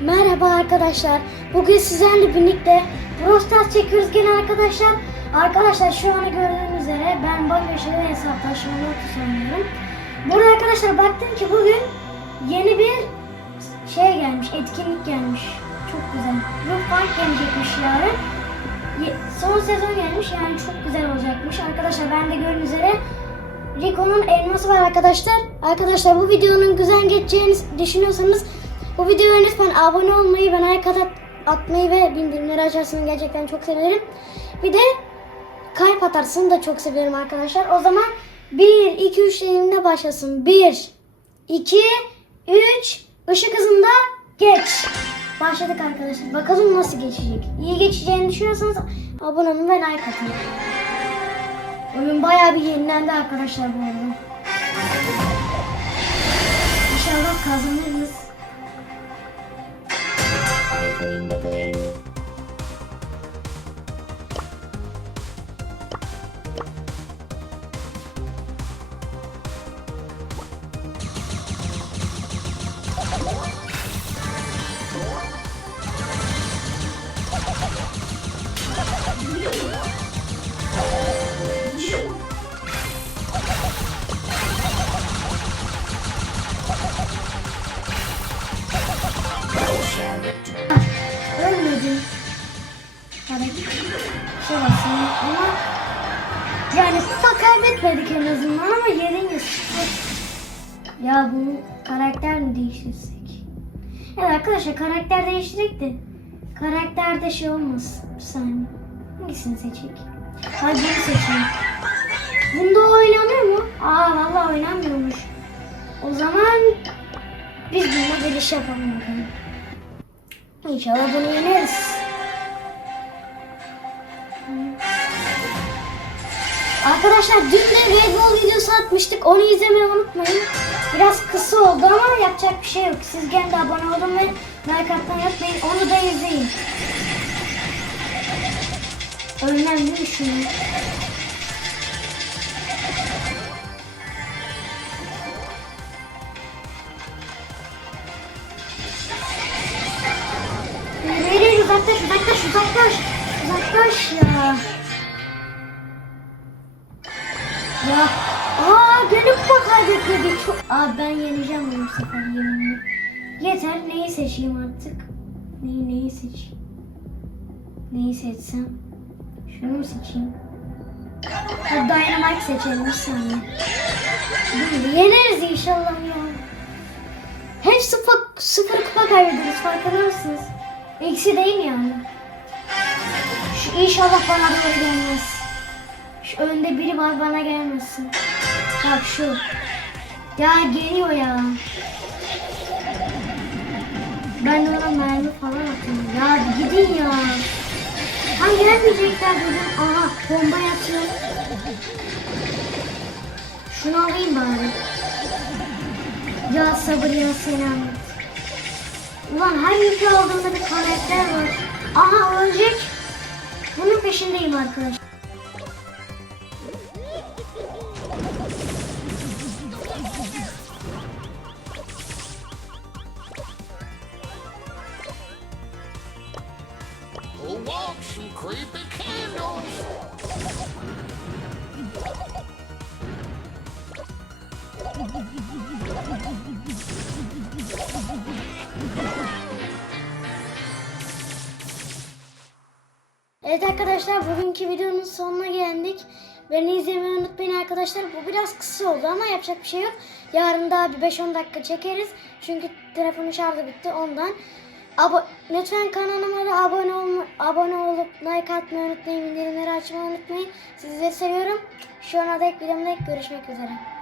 Merhaba arkadaşlar. Bugün sizlerle birlikte Brawl Stars çekiyoruz gene arkadaşlar. Arkadaşlar şu an gördüğünüz üzere ben Bangladeş'e hesaplaşmayı oynuyorum. Burada arkadaşlar baktım ki bugün yeni bir şey gelmiş, etkinlik gelmiş. Çok güzel. Ruh Bank gelecekmiş yarın. Son sezon gelmiş yani çok güzel olacakmış. Arkadaşlar ben de gördüğünüz üzere Rico'nun elması var arkadaşlar. Arkadaşlar bu videonun güzel geçeceğini düşünüyorsanız bu videoya lütfen abone olmayı ve like at- atmayı ve bildirimleri açarsanız gerçekten çok sevinirim. Bir de kalp atarsın da çok severim arkadaşlar. O zaman 1, 2, 3 dediğimde başlasın. 1, 2, 3, ışık hızında geç. Başladık arkadaşlar. Bakalım nasıl geçecek. İyi geçeceğini düşünüyorsanız abone olun ve like atın. Oyun bayağı bir yenilendi arkadaşlar bu arada. İnşallah kazanırız. Ölmedim. Hadi. Şey basın ama yani kupa kaybetmedik en azından ama yeniniz. Ya bunu karakter mi değiştirsek? Evet arkadaşlar karakter değiştirdik de karakterde şey olmaz. Bir saniye. Hangisini seçecek? Hadi seçeyim. Bunda oynanıyor mu? Aa vallahi oynanmıyormuş. O zaman biz bununla geliş yapalım bakalım. İnşallah bunu yeneriz. Arkadaşlar dün de Red Bull videosu atmıştık. Onu izlemeyi unutmayın. Biraz kısa oldu ama yapacak bir şey yok. Siz gene de abone olun ve like atmayı unutmayın. Onu da izleyin. Önemli mi şunu? Uzaklaş uzaklaş uzaklaş. Uzaklaş ya. Ya. Aa gene kupa kaybetmedik. Çok... Aa ben yeneceğim bu sefer yeminle. Yeter neyi seçeyim artık? Neyi neyi seçeyim? Neyi seçsem? Şunu mu seçeyim? Hadi Dynamite seçelim bir saniye. Dur, Yeneriz inşallah ya. Hep sıfır, sıfır kupa kaybederiz farkında mısınız? Eksi değil yani. Şu inşallah bana doğru gelmez. Şu önde biri var bana gelmesin. Bak şu. Ya geliyor ya. Ben de ona mermi falan atıyorum. Ya gidin ya. Ha gelmeyecekler dedim. Aha bomba yatıyorum. Şunu alayım bari. Ya sabır ya selamet. Ulan her yükü aldığımda bir karakter var. Aha ölecek. Bunun peşindeyim arkadaşlar. Wants some creepy candles? Evet arkadaşlar bugünkü videonun sonuna geldik. Beni izlemeyi unutmayın arkadaşlar. Bu biraz kısa oldu ama yapacak bir şey yok. Yarın daha bir 5-10 dakika çekeriz. Çünkü telefonun şarjı bitti ondan. Abo Lütfen kanalıma da abone, olma abone olup like atmayı unutmayın. Bildirimleri açmayı unutmayın. Sizleri seviyorum. Şu ana dek videomda görüşmek üzere.